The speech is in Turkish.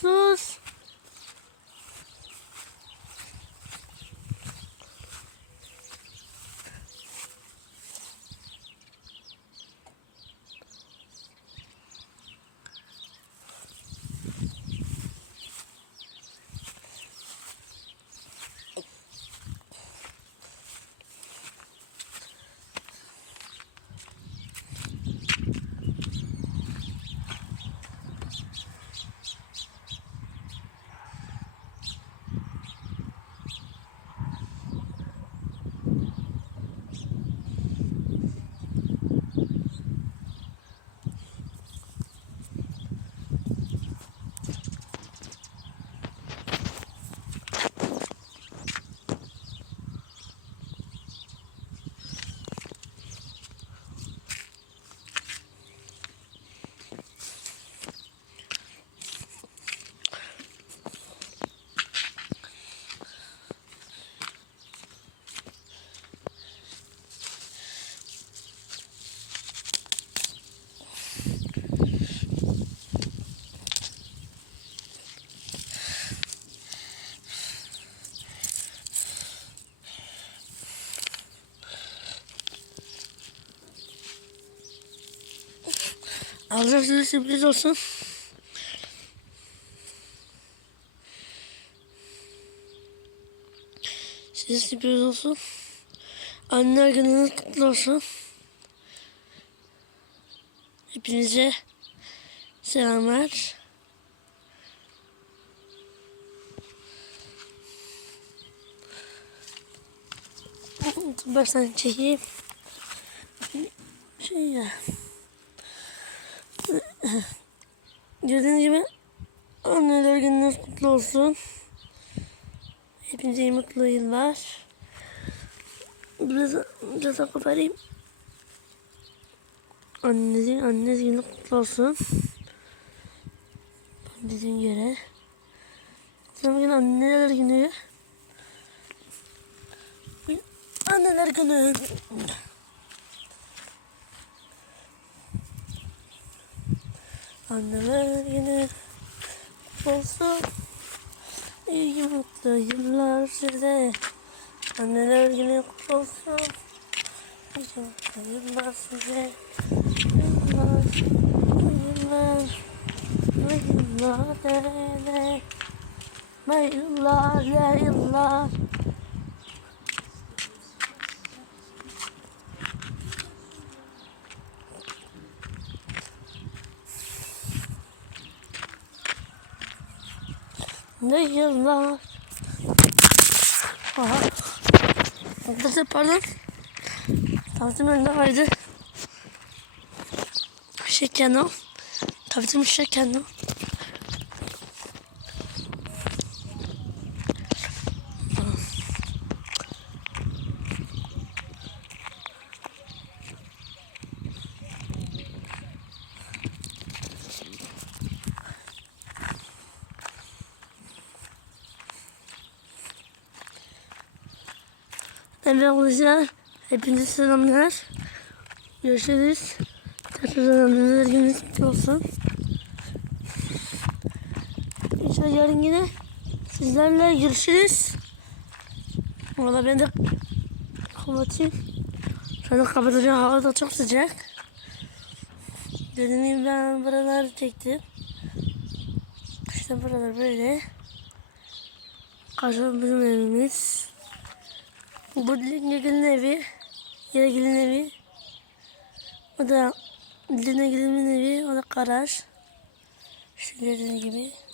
Sus. Alacağım size sürpriz olsun. Size sürpriz olsun. Anneler gününüz kutlu olsun. Hepinize selamlar. Baştan çekeyim. Şey ya. Gördüğünüz gibi anneler gününüz kutlu olsun. Hepinize iyi mutlu yıllar. Biraz, biraz daha koparayım. Annenizin anneniz günü kutlu olsun. Dediğim göre. Sonra bugün anneler günü. Anneler günü. Anneler kutlu olsun. İyi mutlu yıllar size. Anneler kutlu olsun. İyi mutlu yıllar size. Yıllar, yıllar, yıllar, yıllar, yıllar, yıllar. Ne yıllar. Aha. Arkadaşlar pardon. Tavsiyemin önünde vardı. Şeker o. Tavsiyemin şeker o. arkadaşlar. Hepinize selamlar. Görüşürüz. Tekrar anneler gününüz kutlu olsun. İnşallah yarın yine sizlerle görüşürüz. Valla ben de kapatayım. Şu anda kapatacağım. Hava da çok sıcak. Dediğim gibi ben buraları çektim. İşte buralar böyle. Karşıda bizim evimiz. Bu Lina Gül'ün evi. Yine Gül'ün evi. O da Lina Gül'ün evi. O da garaj. Şu gördüğünüz gibi.